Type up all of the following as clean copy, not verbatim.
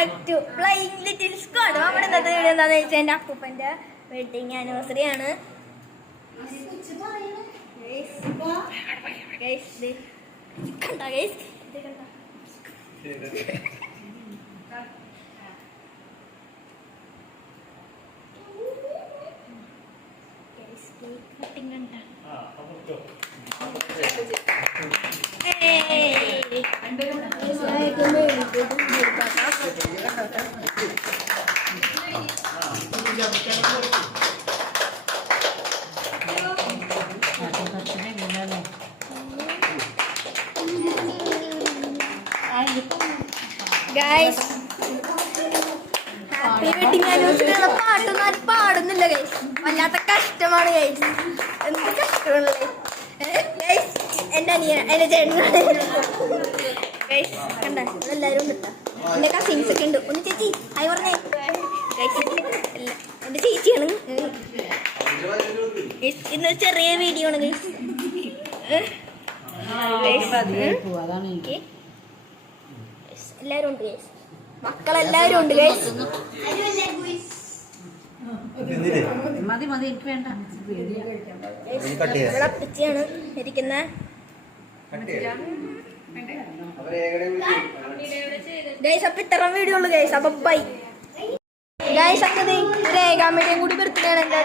Back to flying little squad. നമ്മുടെ ഇന്നത്തെ video എന്താണെന്ന് വെച്ചാൽ എൻ്റെ അപ്പൂപ്പൻ്റെ വെഡിങ് ആനിവേഴ്സറി ആണ്. ഗൈസ് ഹാപ്പി വെഡിങ് ആനിവേഴ്സറി ഉള്ള പാട്ടൊന്നും ആരും പാടുന്നില്ല ഗൈസ്. വല്ലാത്ത കഷ്ടമാണ് ഗൈസ്. എന്ത് കഷ്ടമാണല്ലേ ഗൈസ്. എൻ്റെ എൻ്റെ ചേട്ടനാണ് ഗൈസ്. കണ്ട എല്ലാവരും ഉണ്ട് കേട്ടോ. എൻ്റെ കസിൻസ് ഒക്കെ ഉണ്ട്. ഒന്ന് ചേച്ചി ഹായ് പറഞ്ഞേ ഗൈസ്. എൻ്റെ ചേച്ചിയാണ്. ഇന്ന് ചെറിയ വീഡിയോ ആണ് ഗൈസ്. എല്ലാവരും ഉണ്ട് ഗൈസ്. മക്കളെല്ലാവരും ഉണ്ട് ഗൈസ്. ഇവിടെ അപ്പച്ചിയാണ് ഇരിക്കുന്ന ഗൈസ്. അപ്പൊ ഇത്ര വീഡിയോ ഉള്ളു ഗൈസ്. അപ്പൊ ബൈ ഗൈസ്. ഒക്കെ രേഖാമ്മയുടെയും കൂടി ബർത്ത്ഡേ ആണ് എൻ്റെ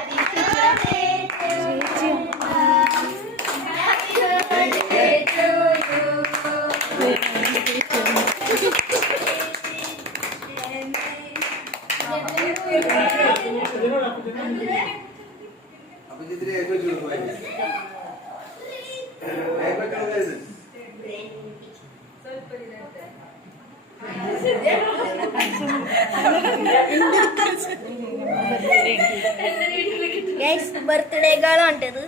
ഗൈസ്. ബർത്ത്ഡേ ഗേളാണ്ടത്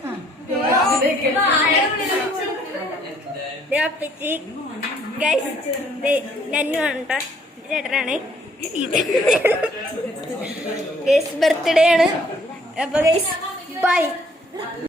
അപ്പച്ചി ഗൈസ്. നന്നു ആണ് കേട്ടോ. ചേട്ടനാണ് ഗൈസ്. ബർത്ത്ഡേ ആണ്. അപ്പൊ ഗൈസ് ബൈ.